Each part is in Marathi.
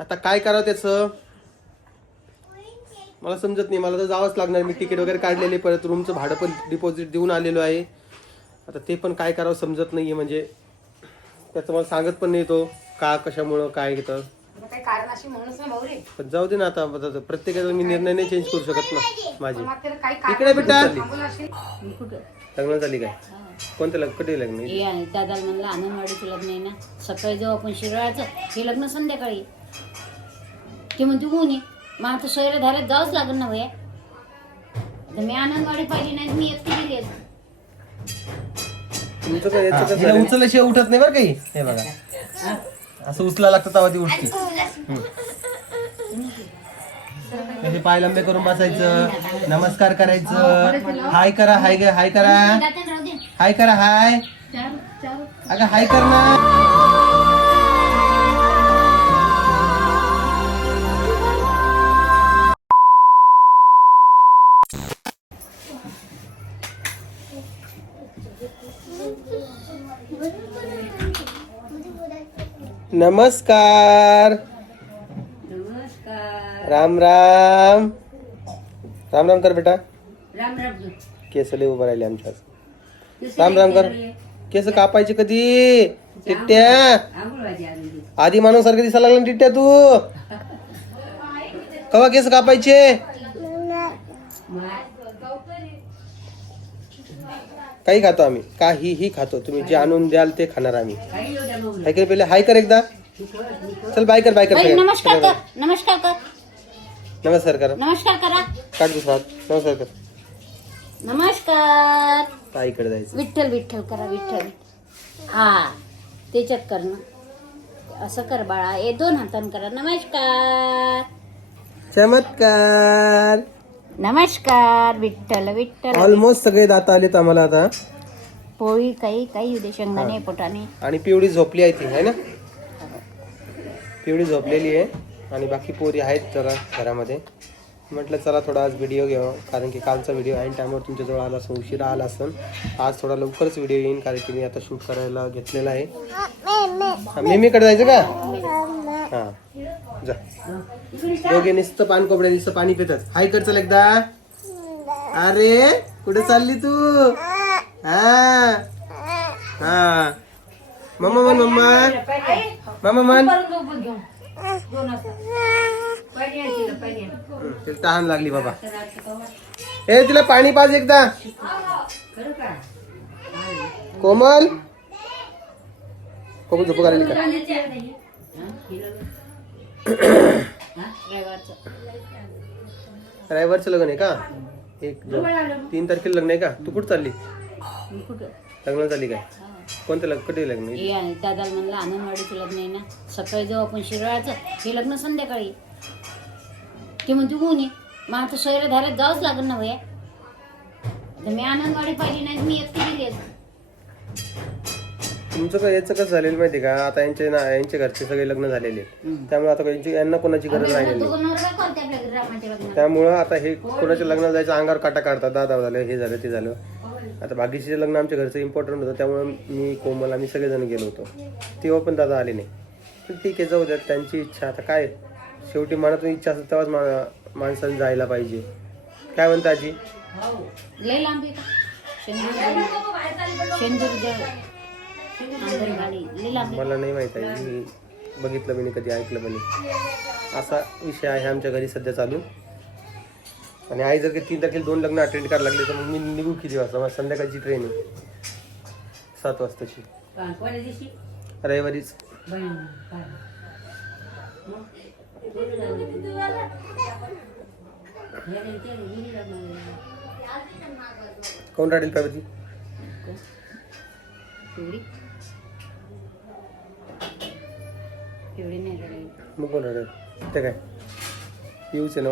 आता काय करावं त्याचं मला समजत नाही. मला तर जावंच लागणार. मी तिकीट वगैरे काढलेले, परत रूमचं भाडं पण डिपॉझिट देऊन आलेलो आहे. आता ते पण काय करावं समजत नाहीये. म्हणजे त्याचं मला सांगत पण नाही तो का कशामुळं काय घेतं. काही कारण अशी म्हणूनच ना भाऊ रे. पण जाऊ दे ना आता. प्रत्येकाचा मी निर्णय नाही चेंज करू शकत ना माझी. काही इकडे बेटा कुठं लग्न झाली काय? कोणतं लग्न? कधी लग्न? हे आहे दादाला म्हणलं आनंदवाडीचं लग्न आहे ना, सकाळी जाऊ आपण शिराळाचं, हे लग्न संध्याकाळी. ते म्हणते ऊन आहे, मग आता सोयऱ्या धाऱ्यात जावंच लागेल ना भैया. आता मी आनंदवाडी पाहिली नाही, मी एकटी गेली असते. तुमचं काय याचं कसं झालं? उचलल्याशिवाय उठत नाही बरं काही. हे बघा असं उचला लागतं तेव्हा ती उठते. कसे पाय लंबे करून बसायचं, नमस्कार करायचं, हाय करा, हाय हाय करा, हाय करा, हाय. अगं हाय कर ना. नमस्कार. राम राम. राम राम कर बेटा. राम राम. केस लय उभं राहिले आमच्या. राम राम कर. केस कापायचे कधी? टिट्ट्या आधी माणूस सारखं दिसायला लागला टिट्ट्या तू. कवा केस कापायचे? काही खातो आम्ही, काहीही खातो. तुम्ही जे आणून द्याल ते खाणार आम्ही. हाय कर पहिले. हाय कर एकदा. चल बाय कर, बाय कर. नमस्कार कर, नमस्कार कर, नमस्कार करा. नमस्कार करा. काट दुसरा हात. नमस्कार कर. नमस्कार. ताईकडे जायचं. विठ्ठल विठ्ठल करा, विठ्ठल. हा त्याच्यात कर ना, असं कर बाळा. हे दोन हातान करा. नमस्कार. चमत्कार. नमस्कार. विठ्ठल विठ्ठल. ऑलमोस्ट सगळे दात आलेत आम्हाला आता. पोळी काही काही उद्या शेंगदाणे पोटाने. आणि पिवळी झोपली आहे ती, आहे ना? पिवळी झोपलेली आहे आणि बाकी पोरी आहेत जरा घरामध्ये. म्हटलं चला थोडा आज व्हिडिओ घ्यावा, कारण की कालचा व्हिडिओ ऐन टायमावर तुमच्याजवळ आला असं उशिरा आला असून आज थोडा लवकरच व्हिडिओ येईन, कारण की मी आता शूट करायला घेतलेला आहे. मेमीकडे जायचं का? हां जा. दोघे नुसतं पान कोपड्या नुसतं पाणी पितात. हाय कर चल एकदा. अरे कुठे चालली तू? हा हा मम्मा म्हण, मम्मा मम्मा म्हण. तिला तहान लागली बाबा. हे तिला पाणी पाज एकदा. कोमल कोमल झोप काढली का? रविवारचं लग्न आहे का? 3 तारखेला लग्न आहे का? तू कुठं चालली? लग्न झाली काय? कोणतं लग्न? कधी लग्न? हे आहे दादाला म्हणलं आनंदवाडीचं लग्न आहे ना, सकाळी जाऊ आपण शिराळाचं, हे लग्न संध्याकाळी. ते म्हणते ऊन आहे, मग आता सोयऱ्या धाऱ्यात जावंच लागेल ना भैया. आता मी आनंदवाडी पाहिली नाही, मी एकटी गेली असते. तुमचं काय याचं कसं झालेलं माहिती का? आता यांचे घरचे सगळे लग्न झालेले आहेत, त्यामुळे आता यांना कोणाची गरज राहिलेली नाही. त्यामुळं आता हे कोणाच्या लग्नाला जायचं अंगावर काटा काढतात. दादा झालं, हे झालं, ते झालं. आता बाकीचे लग्न आमच्या घरचं इम्पॉर्टंट होतं, त्यामुळे मी कोमल आम्ही सगळेजण गेलो होतो. तेव्हा पण दादा आले नाही. पण ठीक आहे, जाऊ द्या, त्यांची इच्छा. आता काय शेवटी मनातून इच्छा असते तेव्हाच माणसाने जायला पाहिजे. काय म्हणता आजी? लय लांब आहे मला नाही माहित आहे, मी बघितलं पण कधी ऐकलं पण. असा विषय आहे आमच्या घरी सध्या चालू. आणि आई जर का 3 तारखेला 2 लग्न अटेंड करायला लागले तर मग मी निघू किती वाजता? मग संध्याकाळची ट्रेन आहे 7 वाजताची, रविवारीच. कोण राहील पाहिजे? मग कोण राहील ते काय येऊच आहे ना?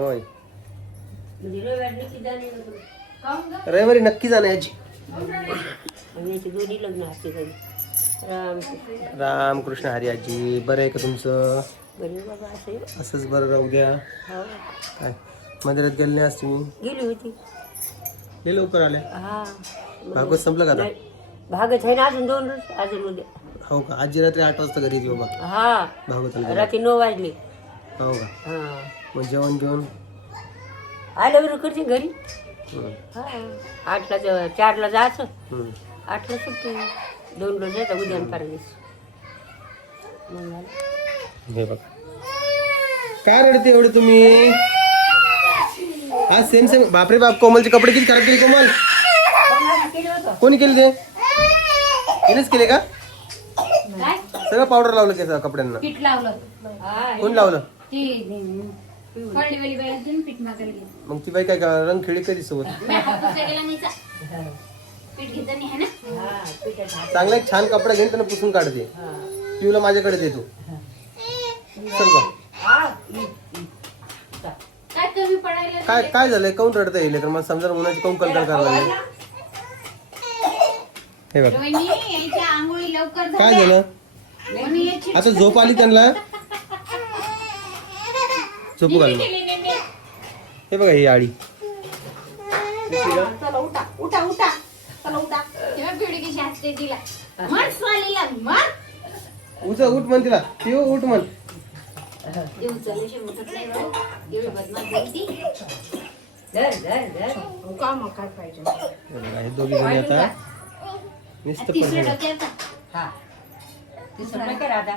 रविवारी नक्की जाणं याची. रामकृष्ण हरी. आजी बरं आहे का तुमचं? असंच बरं राहू द्या. काय मंदिरात गेले नाही आज तुम्ही? गेली होती. लय लवकर आले. भागवत संपलं का आता? भागत आहे ना अजून 2 अजून उद्या. हो का? आजी रात्री 8 वाजता घरी येते बाबा. हा भागवत रात्री 9 वाजले. हो का? हा मग जेवण घेऊन आलं बरं करते घरी. हा 8ला 4ला जायचं, 8ला सुट्टी, 2 रोज येतं उद्या आणि परदेश. हे बघा काय रडते एवढे तुम्ही? हा सेम सेम. बापरे बाप, कोमलचे कपडे किती खराब केले कोमल. कोणी केले ते? तिनेच केले का? काय सगळं पावडर लावलं केस कपड्यांना. पीठ लावलं कोण लावलं? ती कळली वेळी वेळ देऊन पीठ मागायला गेली. मग ती बाई काय रंग खेळी कधी सोबत. मी हात पुसायला गेला नाहीचा. पीठ घेता नाही है ना. चांगला एक छान कपडा घेऊन त्यांना पुसून काढते. पिऊला माझ्याकडे देतो. चल बा. काय कमी पडायला काय काय झालंय? काऊन रडता येईल तर मला समजा उन्हाची काऊन कलकल करायला लागली. हे बघ रोहिणी यायच्या आंघोळी लवकर काय झाल्या. झालं? म्हणून याची आता झोप आली त्यांना. झोपू घाल मग. केली नाही मी. हे बघा ही आडी. तेव्हा पिवळी कशी हसते तिला. मार स्वालीला मार. उठ म्हण तिला. पिऊ उठ म्हण. ते उचलल्याशिवाय उठत नाही बाई. एवढी बदमाश झाली ती. काय पाहिजे. हे बघा, हे दोघी जणी आता नुसतं तिसऱ्या पडलं. डोक्याचा. तिसरं नाही काय राधा.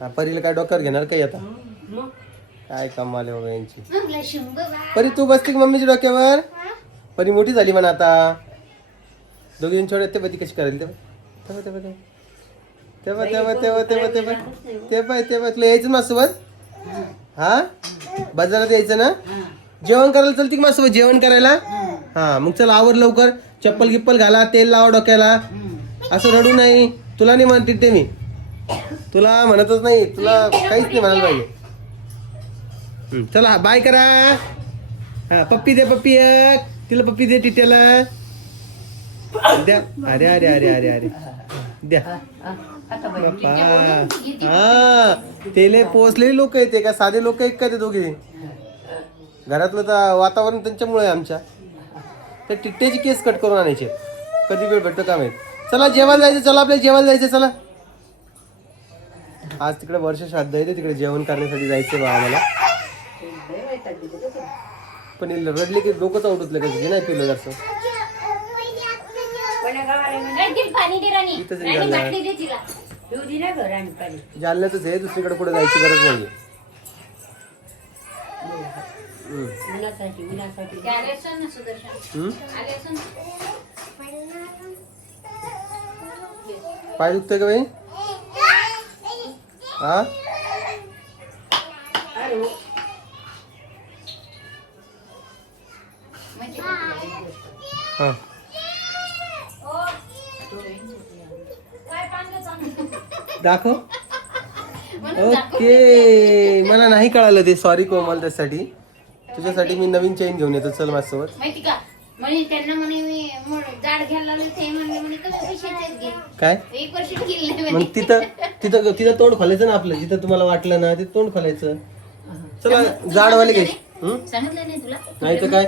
हा, परीला काय डोक्यावर घेणार काही आता. काय कमाल आहे बाबा यांची. म्हणलं शंभ बा. परी तू बसती का मम्मीच्या डोक्यावर? परी मोठी झाली म्हणा आता. दोघी जण छोटे ते बघ ती कशी करेल. तेव्हा तुला यायचं माझ्यासोबत. हा बाजारात यायचं ना. जेवण करायला चलती का माझ्यासोबत? जेवण करायला. हा मग चल आवर लवकर. चप्पल गिप्पल घाला, तेल लावा डोक्याला. असं रडू नाही. तुला नाही म्हणते ते मी. तुला म्हणतच नाही. तुला काहीच नाही म्हणायला पाहिजे. चला बाय करा. हा पप्पी दे. पप्पी एक तिला पप्पी दे. टिट्याला द्या. अरे अरे अरे अरे अरे द्या बाप्पा. हा तेले पोचलेले लोक येते का? साधे लोक आहेत का ते दोघे? घरातलं तर वातावरण त्यांच्यामुळे आमच्या. त्या टिट्ट्याची केस कट करून आणायचे. कधी वेळ भेटतो का माहित. चला जेवायला जायचं. चला आपल्याला जेवायला जायचं. चला आज तिकडे वर्ष श्राद्ध आहे. तिकडे जेवण करण्यासाठी जायचं बा आम्हाला. पण रडले की डोकंच उठतलं का? नाही पिलं जास्त. पाणी दे राणी. इथंच राणी झालं. बाटली दे तिला. जालन्यातच आहे. दुसरीकडे कुठे जायची गरज नाही. ते आले असेल ना सुदर्शन. आले असेल ना. पाय दुखतोय का बाई? हा हा दाखव. ओके मला नाही कळालं ते. सॉरी कोमल. त्यासाठी तुझ्यासाठी मी नवीन चेन घेऊन येतो. चल माझ्यासोबत. माहिती का? म्हणे त्यांना म्हणे मी जाड घ्यायला लागले. ते म्हणले म्हणे कमी पैशाचेच घे. काय 1% केलं नाही मग म्हणे. तिथं तोंड खोलायचं ना आपलं. जिथं तुम्हाला वाटलं ना ते तोंड खोलायचं. चला जाडवाले घे. सांगितलं नाही तुला? नाही तर काय.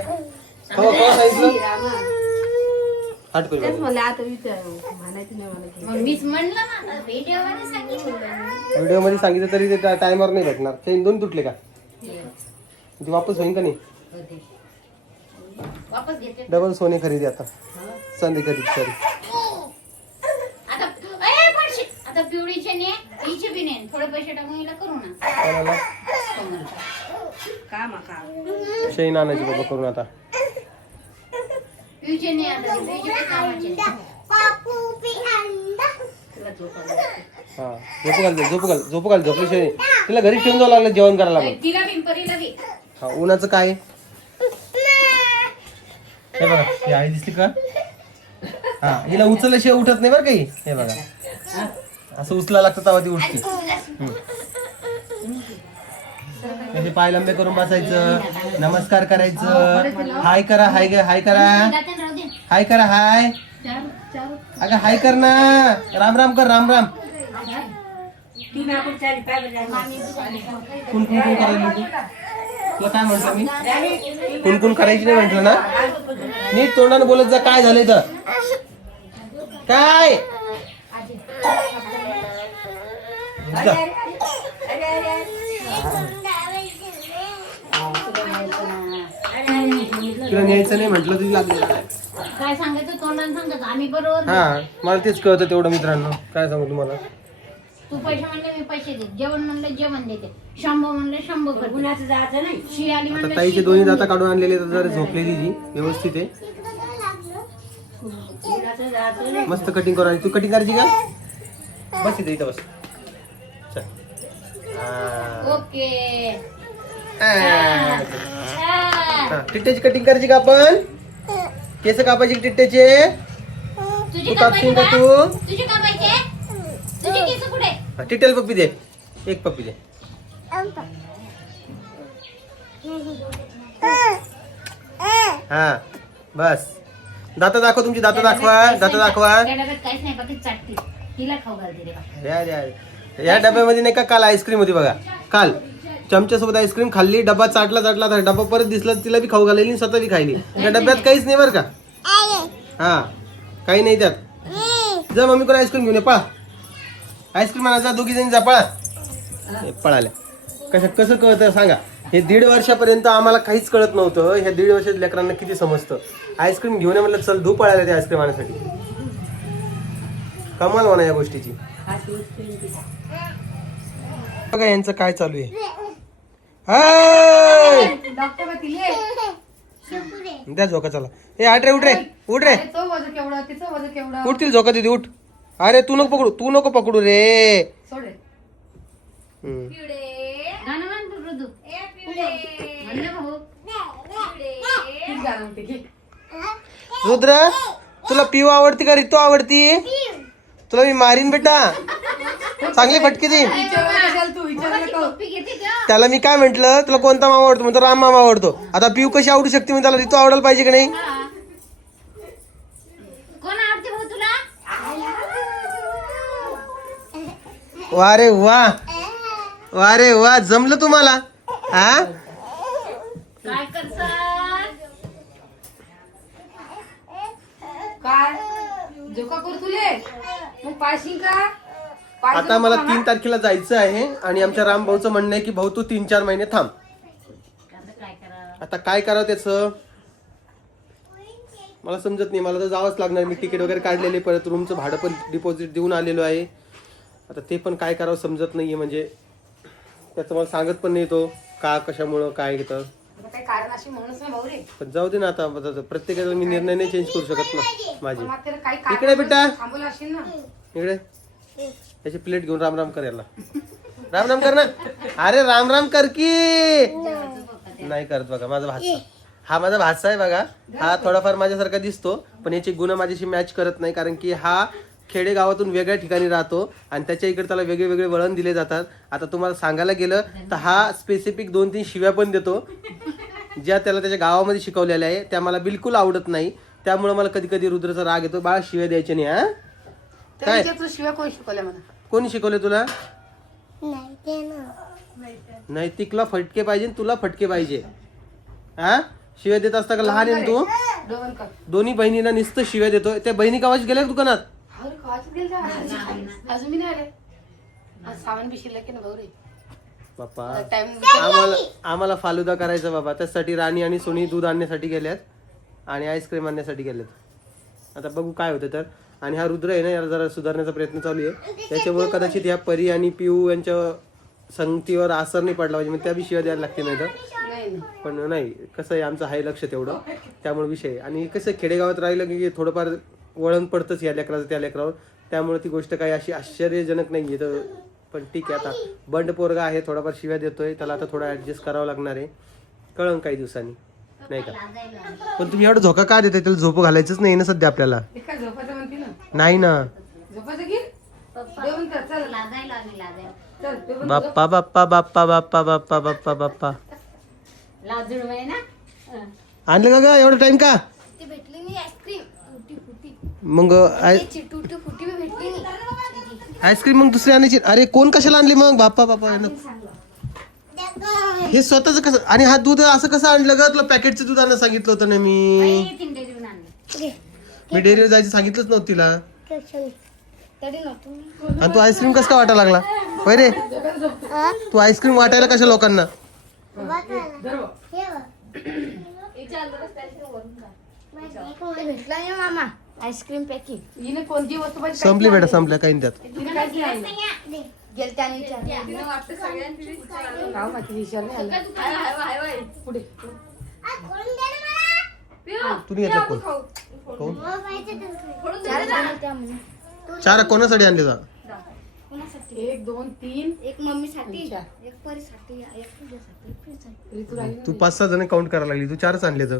हो सांगितलं. हट करू मग मीच म्हणलं ना व्हिडिओमध्ये सांगितलं. व्हिडिओ मध्ये सांगितलं तरी ते टायमर नाही भेटणार. चेन दोन तुटले का? ती वापस होईन का नाही? वापस घेते. डबल सोने खरेदी आता. संधी खरेदी सॉरी. आता ए पडशी. आता पिवळीचे ने हिचे बी ने थोडे पैसे टाकून हिला करू ना. कोणाला? शेण आणायची बाबा करून आता. पिवळीचे ने आता पिवळीचे बी कामाचे. हा झोपू घाल झोपल्याशिवाय तिला घरी ठेवून जावं लागलं जेवण करायला. मग तिला पिंपरीला बी. हा उन्हाचं काय? हे बघा ही आई दिसली का? हा हिला उचलल्याशिवाय उठत नाही बरं काही. हे बघा असं उचला लागतं तेव्हा ती उठते. त्याचे पाय लंबे करून बसायचं. नमस्कार करायचं. हाय करा. हाय हाय करा. हाय करा. हाय अगं हाय कर ना. राम राम कर. राम राम. कुणकुण करायला तुला काय म्हटलं मी? कुणकुण करायची नाही म्हटलं ना. नीट तोंडाने बोलत जा. काय झालंय तर काय? तुला न्यायचं नाही म्हटलं तुझी लागली काय सांगायचं तोंडाने सांगायचं आम्ही बरोबर हा मला तेच कळतं तेवढं मित्रांनो. काय सांगू तुम्हाला. तू पैसे म्हणले मी पैसे दे, जेवण म्हणलं जेवण देते, शंभर म्हणले शंभर कर. गुन्ह्याचं जायचं नाही. शी आली आता म्हणलं ताईचे दोन्ही दाता काढून आणलेले तर जरा झोपलेली जी व्यवस्थित आहे. गुन्ह्याचं जायचं नाही. मस्त कटिंग करू. आणि तू कटिंग करायची का. बस इथे इथं बस. चल. ओके. हा. टिट्ट्याची कटिंग करायची का आपण. केस कापायचे टिट्ट्याचे. तुझी तू कापशील का कापायची तू. का? तुझी कापायची आहे? तुझी केस कुठे? टिट्ट्याला पप्पी दे. एक पप्पी दे. हा बस. दाता दाखवा तुमची. दाता दाखवा. दाता दाखवा. त्या डब्यात काहीच नाही बाकी चाटती तिला खाऊ घालते रे बा. अरे अरे अरे. या डब्यामध्ये नाही का काल आईस्क्रीम होती बघा. काल चमच्यासोबत आईस्क्रीम खाल्ली. डब्बा चाटला तर डब्बा परत दिसला तिला बी खाऊ घालायली स्वतः बी खायली. त्या डब्यात काहीच नाही बरं का. हा काही नाही त्यात. जा मम्मी कोण आईस्क्रीम घेऊन ये. पळा आईस्क्रीम आणायचा. दोघी जणी जा पळा. पळाल्या. कसं कळतं सांगा. हे 1.5 वर्षापर्यंत आम्हाला काहीच कळत नव्हतं. ह्या 1.5 वर्षाच्या लेकरांना किती समजतं. आईस्क्रीम घेऊन ये म्हणलं चल धू पळायला त्या आईस्क्रीम आणण्यासाठी. कमाल म्हणा या गोष्टीची. बघा यांचं काय चालू आहे. द्या झोका चला. ए आठ रे उठ रे उठ रे. उठतील झोका दिदी उठ. अरे तू नको पकडू रे. गाणं म्हण तू ऋतू. म्हण ना भाऊ. रुद्र तुला पिऊ आवडती का रितू आवडती. तुला मी मारीन बेटा. चांगली फटके दे. पप्पी घेते का? त्याला मी काय म्हंटल तुला कोणता मामा आवडतो म्हणतो राम मामा आवडतो. आता पिऊ कशी आवडू शकते मी त्याला रितू आवडायला पाहिजे की नाही. कोण आवडते भाऊ तुला? वा रे वा. वा रे वा जमलं तुम्हाला. हा काय करतात? काय झोका करू तुले मग पायशील का. आता मला 3 तारखेला जायचं आहे. आणि आमच्या राम भाऊचं म्हणणं आहे की भाऊ तू 3-4 महिने थांब. आता काय करा? आता काय करावं त्याचं मला समजत नाही. मला तर जावंच लागणार. मी तिकीट वगैरे काढलेले. परत रूमचं भाडं पण डिपॉझिट देऊन आलेलो आहे. आता ते पण काय करावं समजत नाहीये. म्हणजे त्याचं मला सांगत पण नाही तो का कशामुळं काय घेतं. काही कारण अशी म्हणूनच ना भाऊ रे. पण जाऊ दे ना. आता प्रत्येकाचा मी निर्णय नाही चेंज करू शकत ना माझी. मग त्याला काही इकडे कारण बेटा. थांबवलं असेल ना. इकडे त्याची प्लेट घेऊन राम राम कर याला. राम राम कर ना. अरे राम राम कर की. नाही करत बघा माझा भाचा. हा माझा भाचा आहे बघा. हा थोडाफार माझ्यासारखा दिसतो पण याचे गुण माझ्याशी मॅच करत नाही. कारण की हा खेडेगावातून वेगळ्या ठिकाणी राहतो आणि त्याच्या इकडे त्याला वेगळे वेगळे वळण दिले जातात. आता तुम्हाला सांगायला गेलं तर हा स्पेसिफिक 2-3 शिव्या पण देतो ज्या त्याला त्याच्या गावामध्ये शिकवलेल्या आहे. त्या मला बिलकुल आवडत नाही. त्यामुळे मला कधी कधी रुद्राचा राग येतो. बाळा शिव्या द्यायचे नाही. हा काय तुला शिवाय कोण शिकवल्या मला. कोणी शिकवले तुला. नैतिकला फटके पाहिजे तुला फटके पाहिजे. हा शिव्या देत असता का लहान आहे तू. दोन कर. दोन्ही बहिणीला नुसतं शिव्या देतो. त्या बहिणी कावाच गेल्या का दुकानात. अरे कावाच गेल का अजून मी नाही आले. आज सामान बी शिल्लक आहे ना भाऊ रे. बाप्पा टाइम आम्हाला फालुदा करायचा बाबा. त्यासाठी राणी आणि सोनी दूध आणण्यासाठी गेल्यात आणि आईस्क्रीम आणण्यासाठी गेल्यात. आता बघू काय होतं तर. आणि हा रुद्र आहे ना याला जरा सुधारण्याचा प्रयत्न चालू आहे. त्याच्यामुळे कदाचित ह्या परी आणि पिऊ यांच्या संगतीवर असर नाही पडला पाहिजे. त्या बी शिवाय द्यायला लागते नाही तर. नाही पण नाही कसं आहे आमचं आहे लक्ष तेवढं. त्यामुळे विषय. आणि कसं खेडेगावात राहिलं की थोडंफार वळण पडतंच या लेकराचं त्या लेकरावर. त्यामुळे ती गोष्ट काही अशी आश्चर्यजनक नाही आहे. तर पण ठीक आहे. आता बंड पोरगा आहे थोडाफार शिव्या देतोय. त्याला आता थोडं ऍडजस्ट करावं लागणार आहे. कळण काही दिवसांनी नाही का. पण तुम्ही एवढं झोका का देताय. त्याला झोप घालायचंच नाही ना सध्या आपल्याला. ते काय झोपायचं म्हणते ना. नाही ना. झोपायचं की जेवण कर चल. लाजायला आम्ही लाजायला. चल जेवण. बाप्पा बाप्पा बाप्पा बाप्पा बाप्पा बाप्पा बाप्पा. लाजून आहे ना. आणलं का ग एवढा टाइम का. ती भेटली नाही आईस्क्रीम टुटी फुटी मग टुटी फुटी भेटली नाही. आईस्क्रीम मग दुसरी आणायची. अरे कोण कशाला आणली मग. बाप्पा बाप्पा हे स्वतःच कसं. आणि हा दूध असं कसं आणलं ग. तुला पॅकेटचं दूध आणायला सांगितलं होतं ना मी. तीन डेअरीहून आणले. मी डेअरीवर जायचं सांगितलंच नव्हतं तिला. तरी नव्हतं आणि तू आईस्क्रीम कसं काय वाटायला लागला होय रे? तू आईस्क्रीम वाटायला कशा लोकांना? भेटला नाही मामा आईस्क्रीम पॅकिंग हिने कोणती वस्तू पाहिजे संपली बेटा, संपल्या काही नाही त्यात. तिने काय केलं? गेलते आणि विचारलं. गाव माती विचार नाही आला. पुढे तुम्ही घेतलं कोण? कोण? चार जण त्या म्हणून. चार कोणासाठी आणले जा? कोणासाठी? 1 2 3 एक मम्मीसाठी एक परीसाठी एक तुझ्यासाठी एक तुझ्यासाठी. ऋतू राहिली तू 5-6 जण काउंट करायला लागली. तू 4च आणले तर.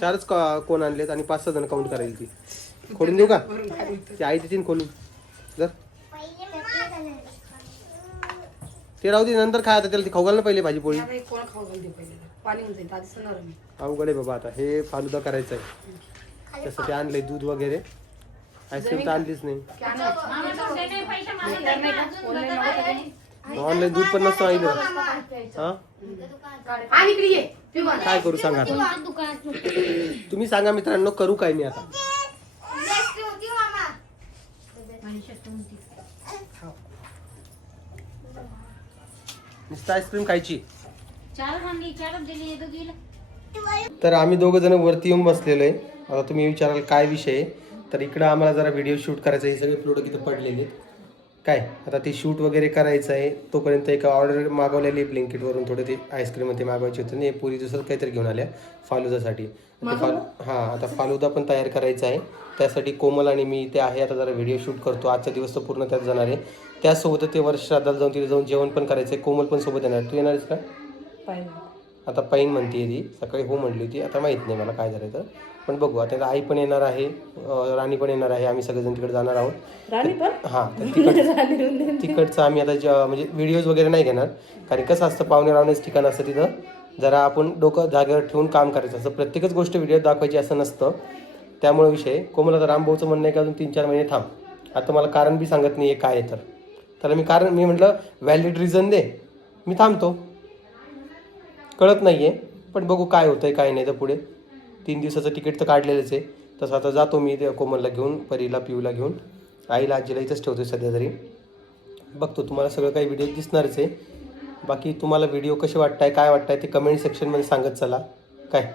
4च कोण आणलेत आणि 5-6 जण काउंट करायला ती. खोडून देऊ का? ती आई देतील खोलून. जर ते राहू दे, नंतर खाय. आता त्याला ती खाऊ घाल ना पहिले भाजी पोळी. आता एक कोण खाऊ घालते पहिले पाणी होऊन जाईल आधी सणार मी अवघड आहे बाबा. आता हे फालुदा करायचं आहे, त्यासाठी आणलंय दूध वगैरे. आईस्क्रीम तर आणलीच नाही. ऑनलाईन दूध पण नसतं आईला. हा आणि इकडे ये पिऊ आण. काय करू सांगा आता? तुम्ही सांगा मित्रांनो, करू काय मी आता? आईस्क्रीम होती मामा. नुसतं आईस्क्रीम खायची. चारच आणली, चारच दिली दोघीला. तर आम्ही दोघं जण वरती येऊन बसलेलो आहे. आता तुम्ही विचाराल काय विषय आहे, तर इकडं आम्हाला जरा व्हिडिओ शूट करायचा आहे. हे सगळे प्रोडक्ट इथं पडलेले आहेत. काय आता ते शूट वगैरे करायचं आहे. तोपर्यंत एक ऑर्डर मागवलेली ब्लिंकिटवरून. थोडे ते आईस्क्रीम ते मागवायचे होते आणि पुरी दुसरं काहीतरी घेऊन आल्या फालुदासाठी. आता फालुदा पण तयार करायचा आहे. त्यासाठी कोमल आणि मी इथे आहे. आता जरा व्हिडिओ शूट करतो. आजचा दिवस तर पूर्ण त्यात जाणार आहे. त्यासोबत ते वर्ष श्राद्धाला जाऊन तिथे जाऊन जेवण पण करायचं आहे. कोमल पण सोबत येणार. तू येणार आहेस का? आता पाईन म्हणते ती. सकाळी हो म्हटली होती. आता माहीत नाही मला काय झालं तर, पण बघू. आता आई पण येणार आहे, राणी पण येणार आहे. आम्ही सगळेजण तिकडे जाणार आहोत. राणी पण हां, तिकडचं आम्ही आता म्हणजे व्हिडिओज वगैरे नाही घेणार. कारण कसं असतं, पाहुणे रावणेच ठिकाण असतं तिथं. जरा आपण डोकं जागेवर ठेवून काम करायचं असतं. प्रत्येकच गोष्ट व्हिडिओ दाखवायची असं नसतं. त्यामुळे विषय कोमल. आता रामभाऊचं म्हणणं आहे का अजून 3-4 महिने थांब. आता मला कारण बी सांगत नाही आहे काय आहे. तर मी म्हटलं व्हॅलिड रिझन दे, मी थांबतो. कळत नाही आहे, पण बघू काय होतं आहे काय नाही. तर पुढे 3 दिवसाचं तिकीट तर काढलेलंच आहे. तसं आता जातो मी ते कोमलला घेऊन, परीला, पिऊला घेऊन. आईला आजीला इथंच ठेवतो सध्या तरी. बघतो, तुम्हाला सगळं काही व्हिडिओ दिसणारच आहे. बाकी तुम्हाला व्हिडिओ कसे वाटताय, काय वाटताय ते कमेंट सेक्शनमध्ये सांगत चला. काय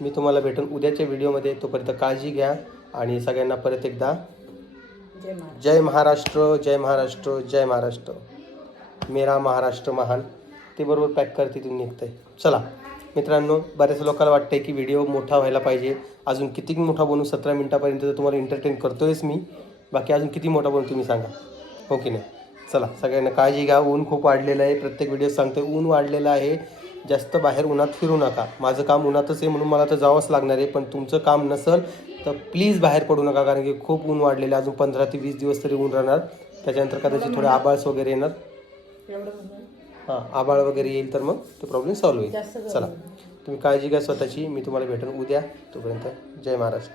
मी तुम्हाला भेटून उद्याच्या व्हिडिओमध्ये. तोपर्यंत काळजी घ्या आणि सगळ्यांना परत एकदा जय महाराष्ट्र, जय महाराष्ट्र, जय महाराष्ट्र. मेरा महाराष्ट्र महान. ते बरोबर पॅक करते तिथून निघतंय. चला मित्रांनो, बऱ्याच लोकांना वाटतंय की व्हिडिओ मोठा व्हायला पाहिजे. अजून किती मोठा बनवू? 17 मिनिटापर्यंत तर तुम्हाला एंटरटेन करतोयच मी. बाकी अजून किती मोठा बनवू तुम्ही सांगा, हो की नाही? चला, सगळ्यांना काळजी घ्या. ऊन खूप वाढलेलं आहे. प्रत्येक व्हिडिओ सांगतोय ऊन वाढलेलं आहे. जास्त बाहेर उन्हात फिरू नका. माझं काम उन्हातच आहे म्हणून मला तर जावंच लागणार आहे. पण तुमचं काम नसेल तर प्लीज बाहेर पडू नका, कारण की खूप ऊन वाढलेलं आहे. अजून 15 ते 20 दिवस तरी ऊन राहणार. त्याच्यानंतर कदाचित थोडे आभाळस वगैरे येणार. हां, आभाळ वगैरे येईल तर मग तो प्रॉब्लेम सॉल्व्ह होईल. चला, तुम्ही काळजी घ्या स्वतःची. मी तुम्हाला भेटेन उद्या. तोपर्यंत जय महाराष्ट्र.